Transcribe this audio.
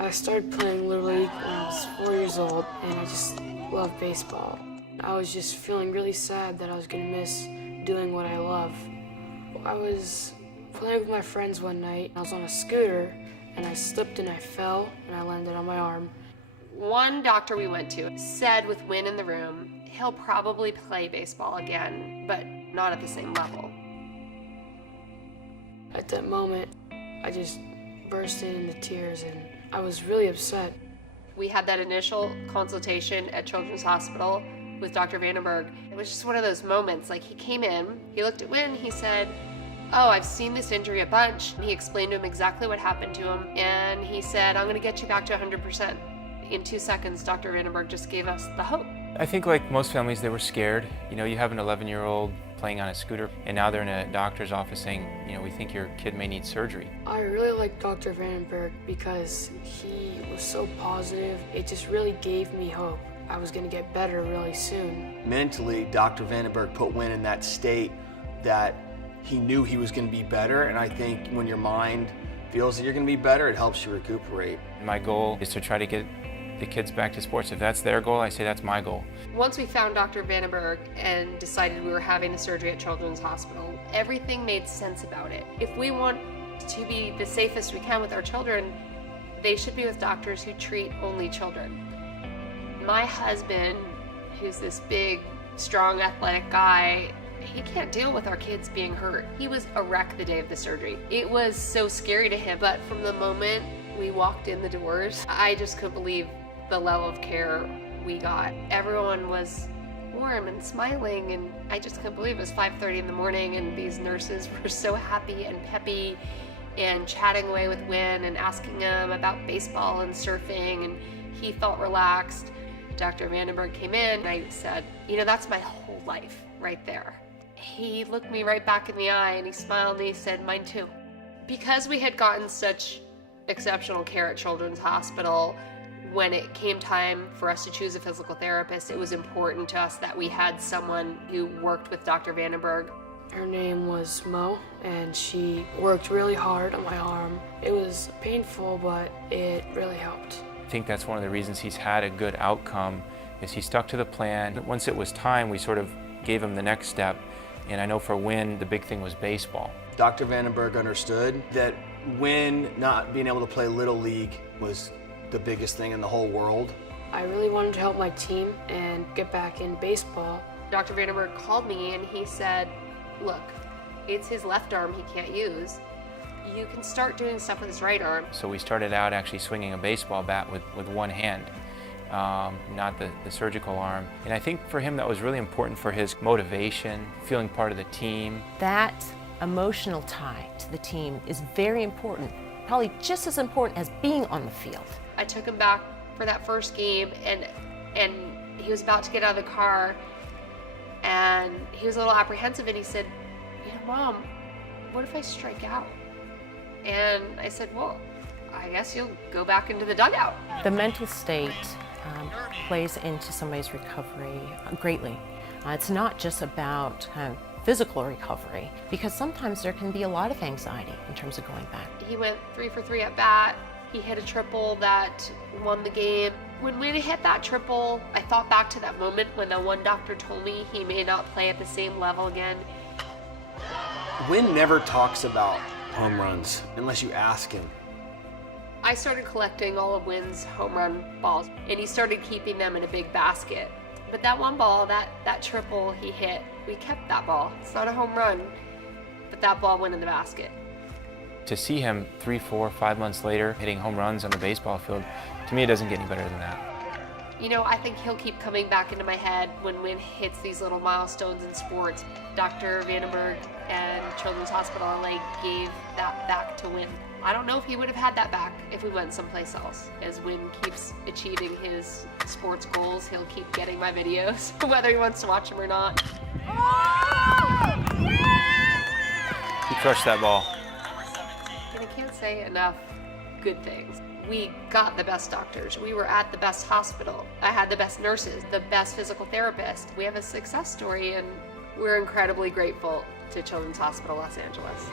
I started playing Little League when I was 4 years old, and I just loved baseball. I was just feeling really sad that I was gonna miss doing what I love. I was playing with my friends one night. I was on a scooter, and I slipped and I fell, and I landed on my arm. One doctor we went to said with Win in the room, he'll probably play baseball again, but not at the same level. At that moment, I just bursted into tears, and I was really upset. We had that initial consultation at Children's Hospital with Dr. Vandenberg. It was just one of those moments, like he came in, he looked at Win, he said, "Oh, I've seen this injury a bunch." He explained to him exactly what happened to him, and he said, "I'm gonna get you back to 100%. In 2 seconds, Dr. Vandenberg just gave us the hope. I think like most families, they were scared. You know, you have an 11-year-old playing on a scooter, and now they're in a doctor's office saying, you know, we think your kid may need surgery. I really liked Dr. Vandenberg because he was so positive. It just really gave me hope. I was gonna get better really soon. Mentally, Dr. Vandenberg put Win in that state that he knew he was gonna be better, and I think when your mind feels that you're gonna be better, it helps you recuperate. My goal is to try to get the kids back to sports. If that's their goal, I say that's my goal. Once we found Dr. Vandenberg and decided we were having the surgery at Children's Hospital, everything made sense about it. If we want to be the safest we can with our children, they should be with doctors who treat only children. My husband, who's this big, strong, athletic guy, he can't deal with our kids being hurt. He was a wreck the day of the surgery. It was so scary to him, but from the moment we walked in the doors, I just couldn't believe the level of care we got. Everyone was warm and smiling, and I just couldn't believe it was 5:30 in the morning and these nurses were so happy and peppy and chatting away with Win and asking him about baseball and surfing, and he felt relaxed. Dr. Vandenberg came in and I said, "You know, that's my whole life right there." He looked me right back in the eye and he smiled and he said, "Mine too." Because we had gotten such exceptional care at Children's Hospital, when it came time for us to choose a physical therapist, it was important to us that we had someone who worked with Dr. Vandenberg. Her name was Mo, and she worked really hard on my arm. It was painful, but it really helped. I think that's one of the reasons he's had a good outcome, is he stuck to the plan. Once it was time, we sort of gave him the next step, and I know for Win, the big thing was baseball. Dr. Vandenberg understood that Win not being able to play Little League was the biggest thing in the whole world. I really wanted to help my team and get back in baseball. Dr. Vandenberg called me and he said, "Look, it's his left arm he can't use. You can start doing stuff with his right arm." So we started out actually swinging a baseball bat with one hand, not the surgical arm. And I think for him that was really important for his motivation, feeling part of the team. That emotional tie to the team is very important, probably just as important as being on the field. I took him back for that first game and he was about to get out of the car and he was a little apprehensive and he said, "You know, Mom, what if I strike out?" And I said, "Well, I guess you'll go back into the dugout." The mental state plays into somebody's recovery greatly. It's not just about kind of physical recovery, because sometimes there can be a lot of anxiety in terms of going back. He went 3 for 3 at bat. He hit a triple that won the game. When we hit that triple, I thought back to that moment when the one doctor told me he may not play at the same level again. Win never talks about home runs unless you ask him. I started collecting all of Win's home run balls, and he started keeping them in a big basket. But that one ball, that triple he hit, we kept that ball. It's not a home run, but that ball went in the basket. To see him 3, 4, 5 months later hitting home runs on the baseball field, to me it doesn't get any better than that. You know, I think he'll keep coming back into my head when Win hits these little milestones in sports. Dr. Vandenberg and Children's Hospital LA gave that back to Win. I don't know if he would have had that back if we went someplace else. As Win keeps achieving his sports goals, he'll keep getting my videos, whether he wants to watch them or not. He crushed that ball. And I can't say enough good things. We got the best doctors. We were at the best hospital. I had the best nurses, the best physical therapist. We have a success story, and we're incredibly grateful to Children's Hospital Los Angeles.